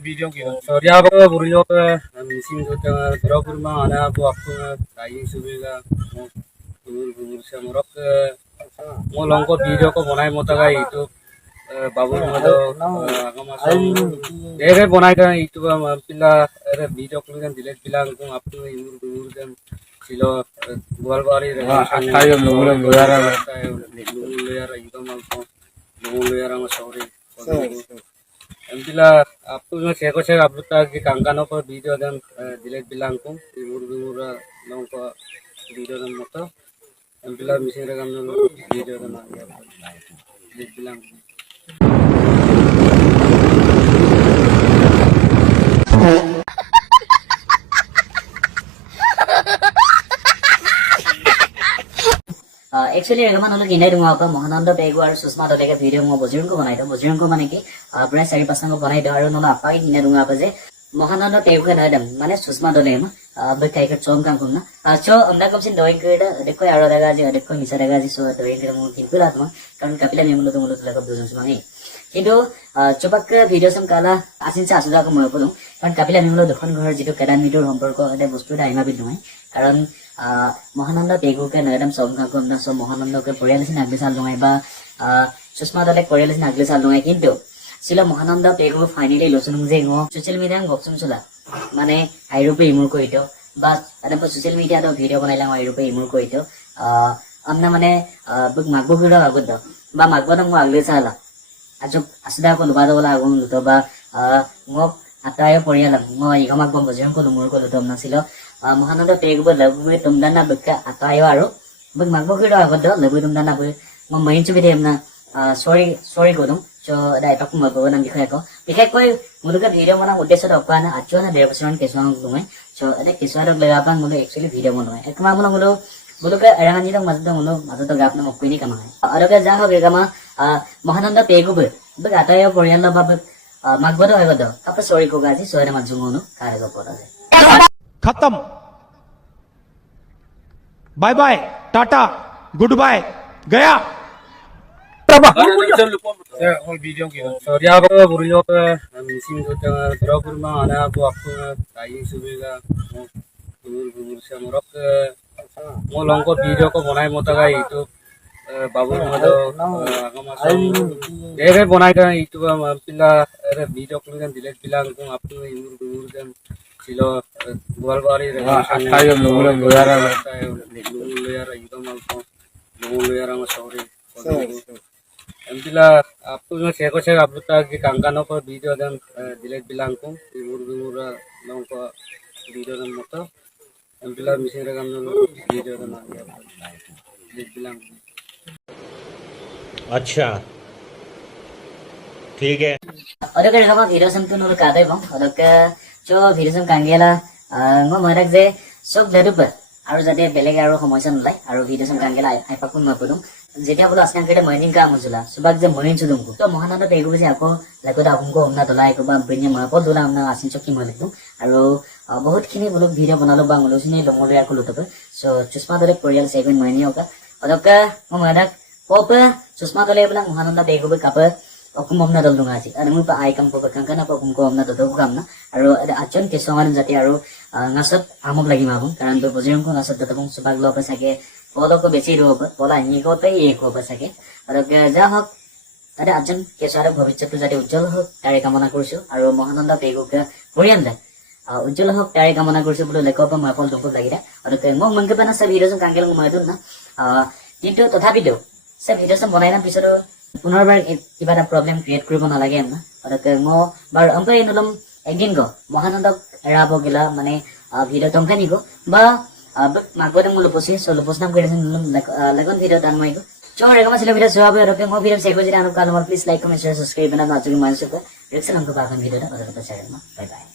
video gitu. So dia apa buriyo mesin itu berapa rumah ada aku kayu sudah gubur semurok mau longko video ko bonai mota ga itu babu mado ere bonai kan itu pila ere video ko kan delete bilang ko apno gubur kan silo gwalbari re attayo luyara itu mal ko luyara ma sorry Empila आपको मैं शेको shake आप लोग की कांगानों पर video दम delete belong को इमुर लोगों को video दम मत एम्पिला मिसिंग रकम लोग वीडियो दम दिलेट बिलांग एक्चुअली रगमान लोग इन्हें दूंगा आपका महानंद पेगु और सुषमा दले के वीडियो में बुजुर्ग को माने कि प्राय 4-5 को बनाई दो और नोना आपका इन्हें दूंगा आप जे महानंद पेगु के नदम माने सुषमा दले में बेकाई के चोम काम करना चो अंडा कम से दोई के देखो यारो लगा जी देखो हिस्सा लगा जी सो दोई के मुंह की पूरा आत्मा कारण कपिला ने मुलो तो लगा दुजन सुनाई কিন্তু চবাক ভিডিও সম কালা আসিন চা আসুদা কো মই পদু কাৰণ কাপিলা নিমলো দখন ঘৰ যেটো কেডান মিটৰ সম্পৰ্ক এটা বস্তু ডাইমা বিদ নহয় কাৰণ মহানন্দ পেগুকে নয়দম সবকা কম না সব মহানন্দকে পৰিয়ালসিন আগলিসাল নহয় বা সুষমা দলে পৰিয়ালসিন আগলিসাল নহয় কিন্তু সিলা মহানন্দ পেগু ফাইনালি লসুন যে গো সোশ্যাল মিডিয়া গপসম চলা মানে আইরুপে ইমুর কইতো বা আদা সোশ্যাল মিডিয়া দ ভিডিও বনাইলা আইরুপে ইমুর কইতো আমনা মানে বক মাগবো ভিডিও আগদ বা মাগবো ন আগলিসালা আজব আসদা ko lubado wala akong luto ba ngok atayo পৰিয়ালম মই ইগমাক বম বজন ko lumur ko lutom na silo মহানন্দ পেগু লবুই তুমদানা বকা atayo আৰু বক মাগবো ভিডিও আগদ লবুই তুমদানা বই মই মাইন চুবি দেম না সৰি গদম so dai tak mo ko nang dikhai ko dikhai ko muduga video mana uddesho dokka na acho na 1.5% kesang lumai so ade kesar lega pang mulo actually video mo noi ekma mulo मुलुक एरांगी दं मजद मुलो मजद गापना मक्कुइनि कामा अरके जा हो गेगामा Mahanand पेगुबो bug आताय परियाल बाब मागबद होगद cup sorry को गाजी सोरे मजुंगनु कारेगो पड़ा है खत्म bye bye tata goodbye गया whole video gitu. So dia apa buriyo mesin itu berapa rumah ada aku kayu sudah gubur semurok mau longko video ko bonai mota ga itu babu mado ere bonai kan itu pila ere video ko kan delete bilang ko apno gubur kan silo gwalbari re attayo luyara itu mal ko luyara ma sorry empila आपको मैं शेको shake आप लोग की कांगानों पर video दम delete belong को इमुर लोगों को video दम मत empila मिसिंग रकम लोग वीडियो दम दिलेट बिलांग अच्छा ठीक है अरे के गमा भिडियो सम तुनो कादै बम अरके जो भिडियो सम कांगेला ngo marak je sok darupa আৰু যাতে বেলেগ আৰু সমস্যা নলাই আৰু ভিডিও সম কাংগেলা আইপাকু মাপদম যেতিয়া বলো আসনা কেটে মর্নিং কাম হজলা সুবাক যে মর্নিং চুদুমকু তো মহানন্দ পেগু যে আকো লাগোদা আকুমকো আমনা দলাই কো বা ব্রেনে মাপো দলা আমনা আসিন চকি মলেকু আৰু বহুত খিনি বলো ভিডিও বনালো বা মলসিনি লমলে আকো লুতবে সো সুষমা দলে পৰিয়াল সেভেন মইনি ওকা অদকা mo madak popa সুষমা দলে বলা মহানন্দ পেগু কাপ অকুম আমনা দল দুঙা আজি আৰু মোৰ পা আইকাম কো কাংকানা পা অকুমকো আমনা দদো কামনা আৰু আচন কেছমান জাতি আৰু ngasat amok lagi mabung कारण तो बजरंग को ngasat दतबं सुबाग लो पसाके पोलो को बेची रो पोला नि को पे एक हो पसाके और जा हक अरे अजन केसार भविष्यत जाते उज्जवल हक तारे कामना करछु और महानंद पेगुके परियाल दे उज्जवल हक तारे कामना करछु बोलो लेको प माफल दुख लागिरा और ते मग मंगे बना सब हीरो कांगेल मयदुन ना किंतु तथापि दो सब हीरो सम बनाइना पिसर पुनर्बार किबा प्रॉब्लम क्रिएट करबो ना लागे हमना और ते मो बार अंपे इनुलम একদিন গো মহানন্দ এৰাব গিলা মানে ভিডিও তংখানি গো বা মাগবদ মুল পছে সলো পছনাম কইছেন লগন ভিডিও দান মাইগো চোর রেগমা ছিল ভিডিও সবাবে রকে মো ভিডিও সেকো জিরা আনো কাল please like comment share subscribe না নাচুকি মানসুক রেকসন हमको बागन ভিডিওটা কথা কথা শেয়ার না বাই বাই